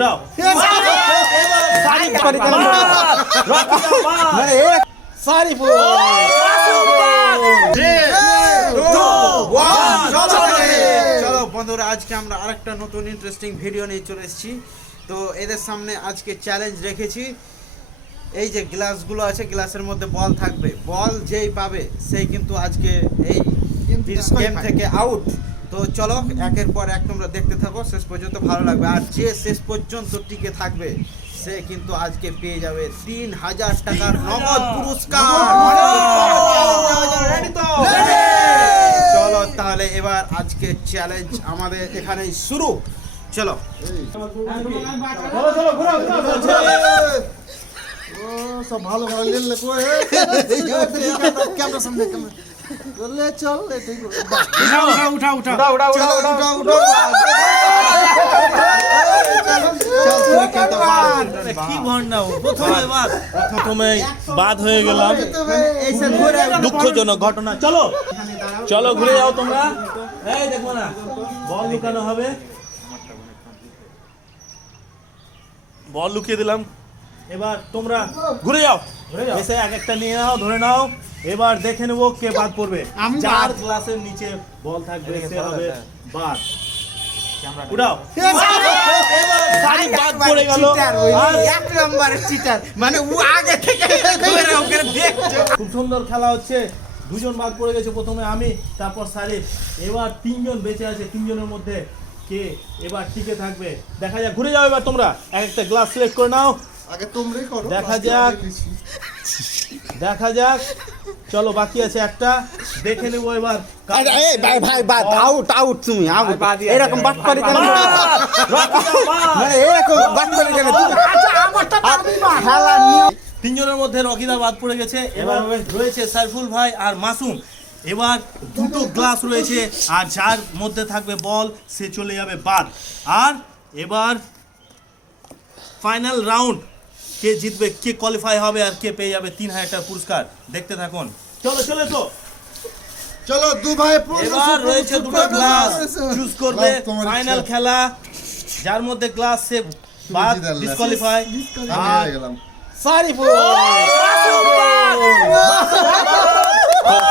উঠাও। চলো বন্ধুরা, আজকে আমরা আরেকটা নতুন ইন্টারেস্টিং ভিডিও নিয়ে চলে এসেছি। তো এদের সামনে আজকে চ্যালেঞ্জ রেখেছি। এই যে গ্লাসগুলো আছে, গ্লাসের মধ্যে বল থাকবে, বল যেই পাবে সেই কিন্তু আজকে এই গেম থেকে আউট। তো চলো একের পর এক তোমরা দেখতে থাকো, শেষ পর্যন্ত ভালো লাগবে। আর যে শেষ পর্যন্ত টিকে থাকবে সে কিন্তু আজকে পেয়ে যাবে 3000 টাকার নগদ পুরস্কার। চলো তাহলে এবার আজকে চ্যালেঞ্জ আমাদের এখানেই শুরু। চলো সব ভালো ভালো লেলে কই ক্যামেরা সামনে ক্যামেরা চলে চল ঠিক কি ভন্ডা, প্রথমে বাদ হয়ে গেলাম, দুঃখজনক ঘটনা। চলো চলো ঘুরে যাও তোমরা। এই দেখো না, বল লুকানো হবে, বল লুকিয়ে দিলাম। এবার তোমরা ঘুরে যাও, এসে এক একটা নিয়ে নাও, ধরে নাও। এবার দেখে নেবো কে বাদ পড়বে। যার গ্লাসের নিচে বল থাকবে সে হবে বাদ। উঠাও। বাদ পড়ে গেল। এক নম্বরের চিটার, মানে ও আগে থেকে খুব সুন্দর খেলা হচ্ছে। দুজন বাদ পড়ে গেছে, প্রথমে আমি, তারপর সারিফ। এবার তিনজন বেঁচে আছে, তিনজনের মধ্যে কে এবার টিকে থাকবে দেখা যাক। ঘুরে যাও এবার তোমরা, এক একটা গ্লাস সিলেক্ট করে নাও। আগে তোমরাই করো, দেখা যাক দেখা যাক। চলো বাকি আছে একটা, দেখে নেবো এবার। এই ভাই ভাই বাদ, আউট আউট, তুমি আউট। এরকম বাট করে কেন, মানে এরকম বাট করে কেন তুমি? আচ্ছা আমারটা পারবি না, খেলা নিয়ম। তিনজনের মধ্যে রকিদা বাদ পড়ে গেছে। এবার রয়েছে সাইফুল ভাই আর মাসুম। এবার দুটো গ্লাস রয়েছে, আর যার মধ্যে থাকবে বল সে চলে যাবে বাদ। আর এবার ফাইনাল রাউন্ড, কে জিতবে, কে কোয়ালিফাই হবে, আর কে পেয়ে যাবে 3000 টাকার পুরস্কার। দেখতে থাকুন। চলো চলে তো, চলো দু ভাই এবার রয়েছে দুটো গ্লাস, চুজ করবে। ফাইনাল খেলা, যার মধ্যে গ্লাস সে বাদ, ডিসকোয়ালিফাই। আর সারিফুল।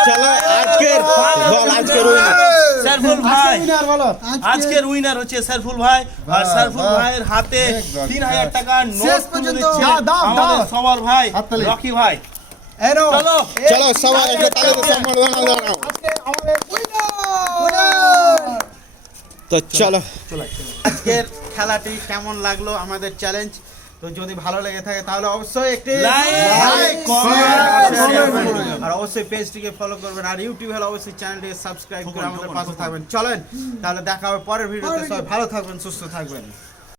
চলো আজকের উইনার সারফুল ভাই। আজকের উইনার হচ্ছে সারফুল ভাই। আর সারফুল ভাইয়ের হাতে 3000 টাকার নোট তুলে দিচ্ছে আমাদের সবার ভাই রকি ভাই। চলো চলো সবাই একটা তালি দিয়ে সম্মান জানাও। তো চলো আজকের খেলাটি কেমন লাগলো, আমাদের চ্যালেঞ্জ। তো যদি ভালো লেগে থাকে তাহলে অবশ্যই একটি লাইক, কমেন্ট, আর অবশ্যই পেজটিকে ফলো করবেন। আর ইউটিউব হলে অবশ্যই চ্যানেলটিকে সাবস্ক্রাইব করে আমাদের পাশে থাকবেন। চলেন তাহলে দেখা হবে পরের ভিডিওতে। সবাই ভালো থাকবেন, সুস্থ থাকবেন।